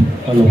Hello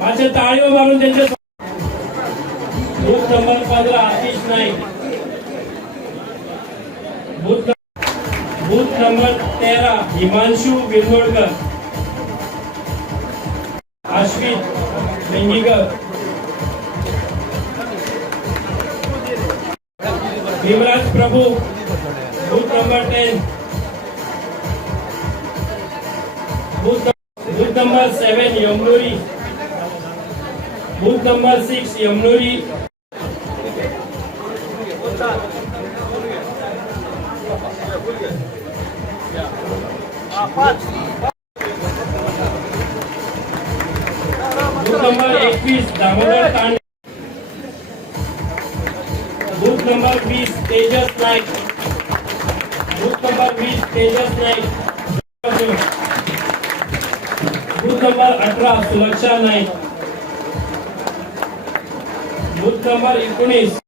माझे ताळीओ मारून त्यांचे booth number 15 Atish Naik, booth number 13 Himanshu Vindodkar, Ashwit Lingikar, Bhimraj Prabhu, booth number 10, booth number 7 Yamunuri, booth number 6 Yamunuri, booth number 21 Damodar Tande, booth number 20 Tejas Naik, booth number 20 Tejas Naik, booth number 18 Sulaksha Naik, booth number 19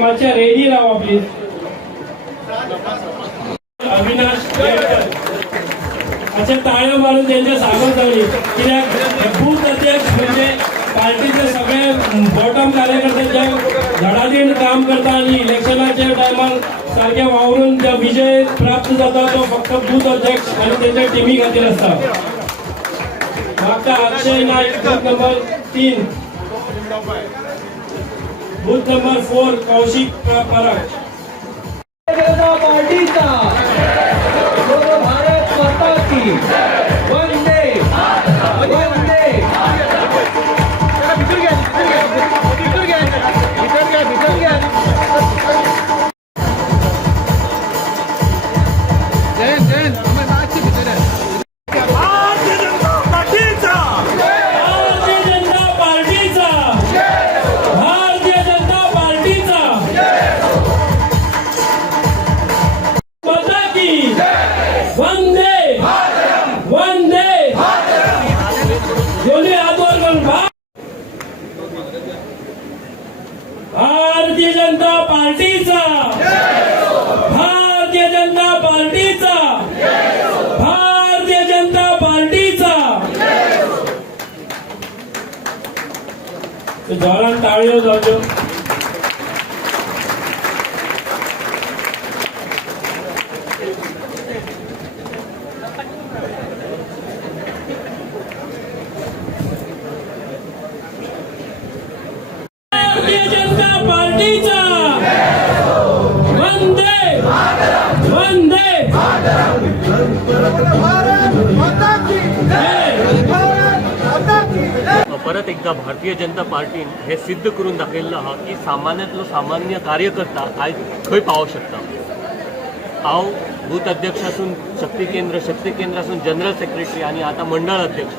माझ्या ready राहा please. Avinash Kelkar, अच्छा टाळ्या मारून त्यांच्या स्वागत झाली. बूथ अध्यक्ष म्हणजे पार्टीचे सगळे बॉटम कार्यकर्ते जे धडाधीड काम करतात आणि इलेक्शनाच्या टायमार सारखे वावरून जो विजय प्राप्त जाता तो फक्त बूथ अध्यक्ष आणि त्यांच्या टीमी खातीर असता. मागचा Akshay Naik, booth number 3, booth number 4 Kaushik Parab. जनता पार्टीचा भारत माता की वंदे वंदे. भारतीय जनता पार्टीचा, भारतीय जनता पार्टीचा, भारतीय जनता पार्टीचा. जोरान ताळ्यो जावच्यो. भारतीय जनता पार्टीचा वंदे वंदे. परत एकदा भारतीय जनता पार्टीन हे सिद्ध करून दाखयल्लो आहा की सामान्यांतलो सामान्य कार्यकर्ता आयज खंय पावों शकता. हांव बूथ अध्यक्ष आसून शक्ती केंद्रासून जनरल सेक्रेटरी आणि आता मंडळ अध्यक्ष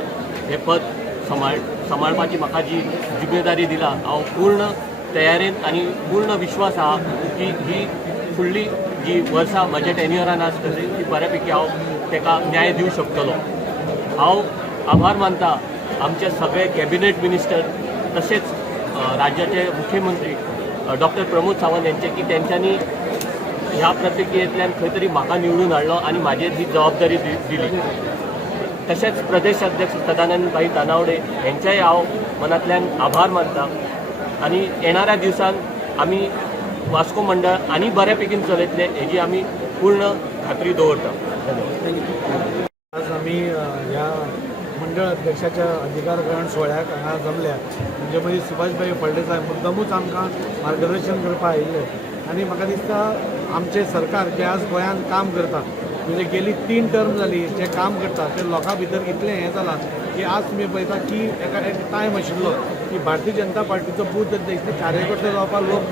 हे पद सांबाळपाची म्हाका जी जिम्मेदारी दिला, हांव पूर्ण तयारेन आणि पूर्ण विश्वास आहा की ही फुडली जी वर्सां म्हज्या टेन्युअरान आसतली ती बऱ्यापैकी हांव ताका न्याय दिवंक शकतलो. हांव आभार मानता आमचे सगळे कॅबिनेट मिनिस्टर तसेच राज्याचे मुख्यमंत्री डॉक्टर प्रमोद सावंत यांचे की त्यांच्यानी ह्या प्रतिक्रियेंतल्यान खंय तरी म्हाका निवडून हाडलो आणि म्हाजेर ही जबाबदारी दिली. तसेच प्रदेश अध्यक्ष सदानंद भाई तानावडे यांच्याही हांव मनांतल्यान आभार मानता. आणि येणाऱ्या दिवसांत आमी वास्को मंडळ आनी बऱ्यापैकी चलयतले हेजी आमी पूर्ण खात्री दवरता. धन्यवाद. आज आम्ही ह्या मंडळ अध्यक्षाच्या अधिकार ग्रहण सोहळ्याक हांगा जमल्या. म्हणजे मदीं सुभाषभाई फळदेसाय मुद्दमूच आमकां मार्गदर्शन करपा आयिल्ले आनी म्हाका दिसता आमचें सरकार जें आज गोंयांत काम करता म्हणजे गेली 3 टर्म जाली जे काम करता ते लोकां भितर इतलें हें जालां की आज तुमी पळयता की एक टायम आशिल्लो की भारतीय जनता पार्टीचो बूथ अध्यक्ष कार्यकर्ते जावपाक लोक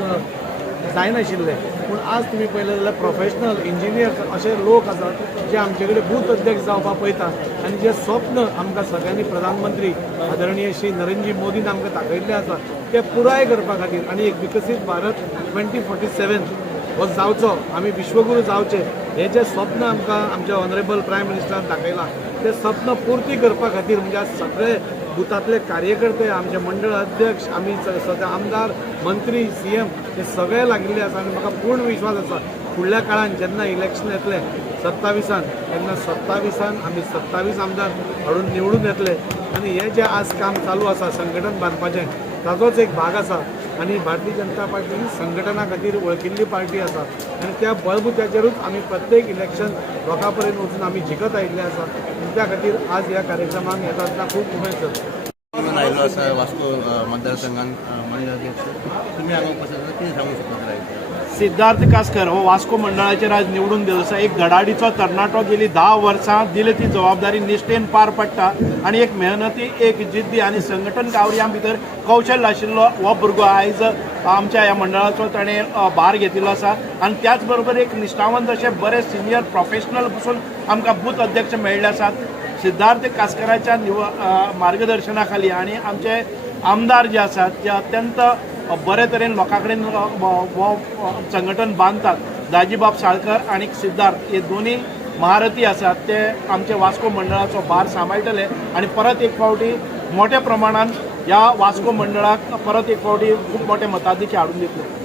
जायनाशिल्ले पूण आज तुमी पळयलें जाल्यार प्रोफेशनल इंजिनियर्स अशे लोक आसात जे आमचे कडेन बूथ अध्यक्ष जावपाक पळयता आनी जे स्वप्न आमकां सगळ्यांनी प्रधानमंत्री आदरणीय श्री नरेंद्र मोदीन आमकां दाखयिल्लें आसा ते पुराय करपा खातीर आनी एक विकसीत भारत 2047 हो जावचो आमी विश्वगुरू जावचे हे जे स्वप्न आमकां आमच्या ऑनरेबल प्रायम मिनिस्टरान दाखयलां ते स्वप्न पूर्ती करपा खातीर म्हणजे आज सगळे बुथांतले कार्यकर्ते आमचे मंडळ अध्यक्ष आमी सद्या आमदार मंत्री CM हे सगळे लागिल्ले आसा आनी म्हाका पूर्ण विश्वास आसा फुडल्या काळान जेन्ना इलेक्शन येतलें 27 तेन्ना 27 आमी 27 आमदार हाडून निवडून येतले आनी हे जे आज काम चालू आसा संघटन बांदपाचें ताजोच एक भाग आसा आनी भारतीय जनता पार्टी ही संघटना खातीर वळखिल्ली पार्टी आसा आनी त्या बळबुत्याचेरूच आमी प्रत्येक इलेक्शन लोकां पर्यंत वचून आमी जिखत आयिल्ले आसा त्या खातीर आज ह्या कार्यक्रमाक येता आसतना खूब उमेद जाता. आयलो आसा वास्को मतदारसंघान मंडळ अध्यक्ष तुमी हांगा उपस्थित कितें सांगूंक शकता? सिद्धार्थ कासकर हो वास्को मंडळाचेर आज निवडून दिलो आसा. एक धडाडीचो तरणाटो गेली 10 वर्सां दिली ती जबाबदारी निश्ठेन पार पडटा आनी एक मेहनती एक जिद्दी आनी संघटन गांवड्यां भितर कौशल्य आशिल्लो हो भुरगो आयज आमच्या ह्या मंडळाचो ताणें भार घेतिल्लो आसा आनी त्याच बरोबर एक निश्ठावंत अशे बरे सिनियर प्रोफेशनल पसून आमकां बूथ अध्यक्ष मेळिल्ले आसात. सिद्धार्थ कासकराच्या मार्गदर्शना खाली आनी आमचे आमदार जे आसात जे अत्यंत बरे तरेन लोकां कडेन हो संघटन बांदतात. दाजीबाब साळकर आनी सिद्धार्थ हे दोनी महारथी आसात ते आमचे वास्को मंडळाचो भार सांबाळटले आनी परत एक फावटी मोठ्या प्रमाणात ह्या वास्को मंडळाक परत एक फावटी खूब मोठे मताधिक्य हाडून दितले.